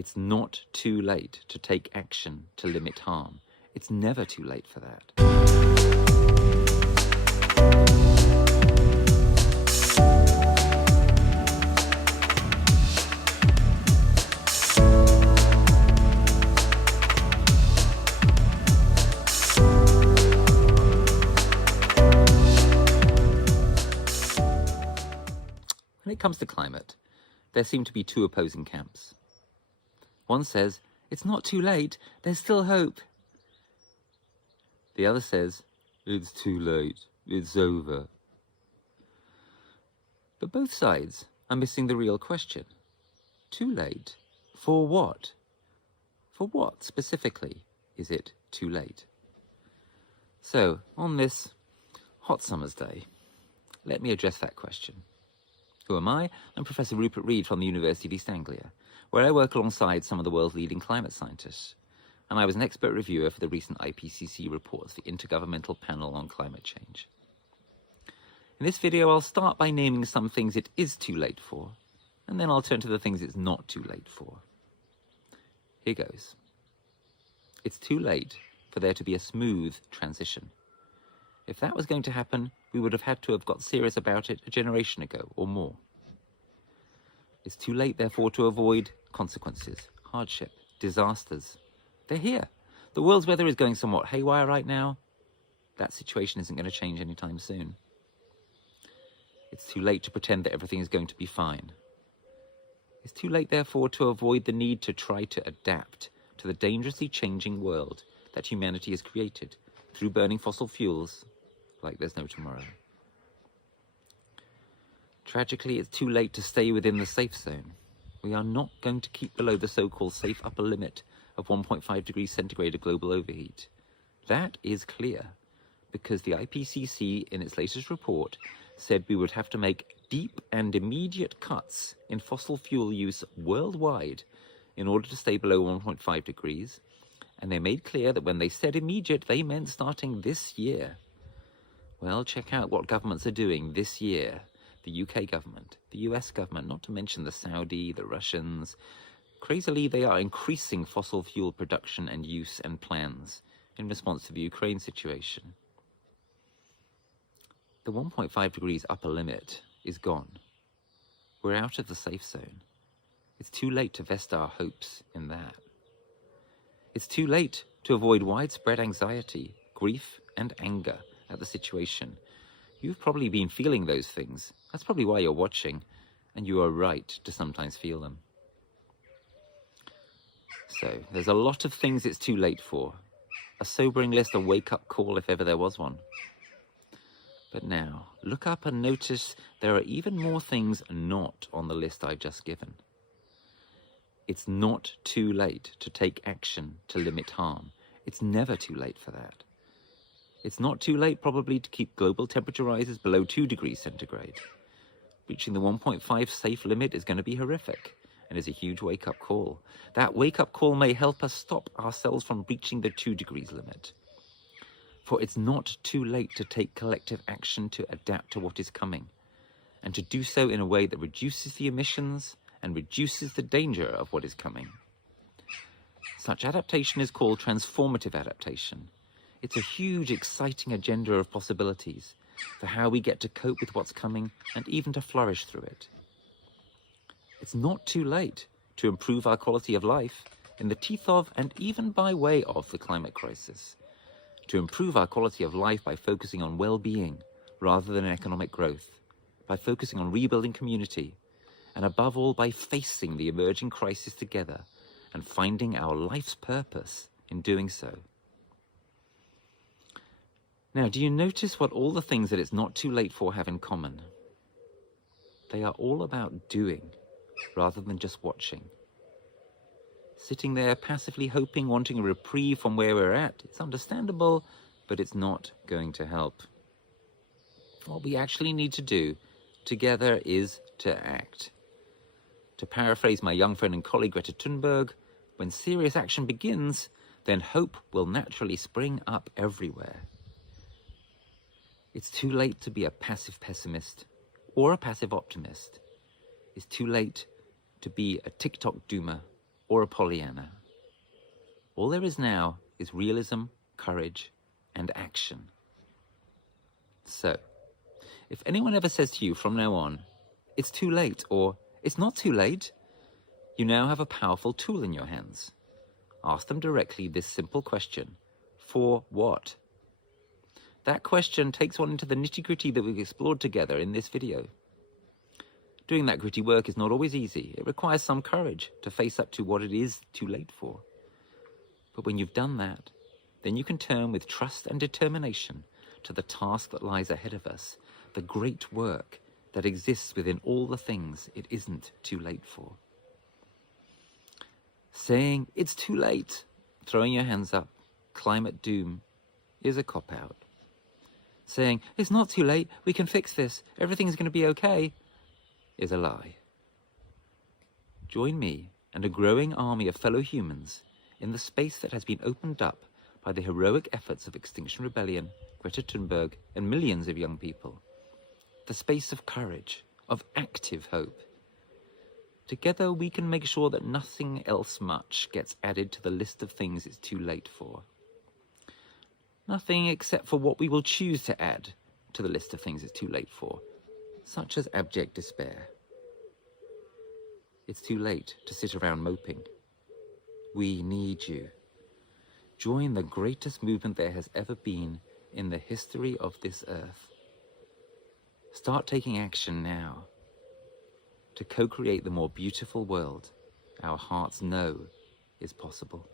It's not too late to take action to limit harm. It's never too late for that. When it comes to climate, there seem to be two opposing camps. One says, it's not too late, there's still hope. The other says, it's too late, it's over. But both sides are missing the real question. Too late? For what? For what specifically is it too late? So, on this hot summer's day, let me address that question. Who am I? I'm Professor Rupert Read from the University of East Anglia, where I work alongside some of the world's leading climate scientists, and I was an expert reviewer for the recent IPCC reports, the Intergovernmental Panel on Climate Change. In this video, I'll start by naming some things it is too late for, and then I'll turn to the things it's not too late for. Here goes. It's too late for there to be a smooth transition. If that was going to happen, we would have had to have got serious about it a generation ago or more. It's too late, therefore, to avoid consequences, hardship, disasters. They're here. The world's weather is going somewhat haywire right now. That situation isn't going to change anytime soon. It's too late to pretend that everything is going to be fine. It's too late, therefore, to avoid the need to try to adapt to the dangerously changing world that humanity has created through burning fossil fuels like there's no tomorrow. Tragically, it's too late to stay within the safe zone. We are not going to keep below the so-called safe upper limit of 1.5 degrees centigrade of global overheat. That is clear, because the IPCC, in its latest report, said we would have to make deep and immediate cuts in fossil fuel use worldwide in order to stay below 1.5 degrees, and they made clear that when they said immediate, they meant starting this year. Well, check out what governments are doing this year. The UK government, the US government, not to mention the Saudi, the Russians. Crazily, they are increasing fossil fuel production and use and plans in response to the Ukraine situation. The 1.5 degrees upper limit is gone. We're out of the safe zone. It's too late to vest our hopes in that. It's too late to avoid widespread anxiety, grief, and anger at the situation. You've probably been feeling those things. That's probably why you're watching, and you are right to sometimes feel them. So, there's a lot of things it's too late for. A sobering list, a wake-up call if ever there was one. But now, look up and notice there are even more things not on the list I've just given. It's not too late to take action to limit harm. It's never too late for that. It's not too late, probably, to keep global temperature rises below 2 degrees centigrade. Reaching the 1.5 safe limit is going to be horrific and is a huge wake-up call. That wake-up call may help us stop ourselves from reaching the 2 degrees limit. For it's not too late to take collective action to adapt to what is coming, and to do so in a way that reduces the emissions and reduces the danger of what is coming. Such adaptation is called transformative adaptation. It's a huge, exciting agenda of possibilities for how we get to cope with what's coming and even to flourish through it. It's not too late to improve our quality of life in the teeth of and even by way of the climate crisis. To improve our quality of life by focusing on well-being rather than economic growth, by focusing on rebuilding community, and above all by facing the emerging crisis together and finding our life's purpose in doing so. Now, do you notice what all the things that it's not too late for have in common? They are all about doing rather than just watching. Sitting there passively hoping, wanting a reprieve from where we're at, it's understandable, but it's not going to help. What we actually need to do together is to act. To paraphrase my young friend and colleague Greta Thunberg, when serious action begins, then hope will naturally spring up everywhere. It's too late to be a passive pessimist or a passive optimist. It's too late to be a TikTok doomer or a Pollyanna. All there is now is realism, courage, and action. So, if anyone ever says to you from now on, it's too late, or it's not too late, you now have a powerful tool in your hands. Ask them directly this simple question: for what? That question takes one into the nitty-gritty that we've explored together in this video. Doing that gritty work is not always easy. It requires some courage to face up to what it is too late for. But when you've done that, then you can turn with trust and determination to the task that lies ahead of us, the great work that exists within all the things it isn't too late for. Saying, it's too late, throwing your hands up, climate doom, is a cop-out. Saying, it's not too late, we can fix this, everything's going to be okay, is a lie. Join me and a growing army of fellow humans in the space that has been opened up by the heroic efforts of Extinction Rebellion, Greta Thunberg, and millions of young people. The space of courage, of active hope. Together we can make sure that nothing else much gets added to the list of things it's too late for. Nothing except for what we will choose to add to the list of things it's too late for, such as abject despair. It's too late to sit around moping. We need you. Join the greatest movement there has ever been in the history of this earth. Start taking action now to co-create the more beautiful world our hearts know is possible.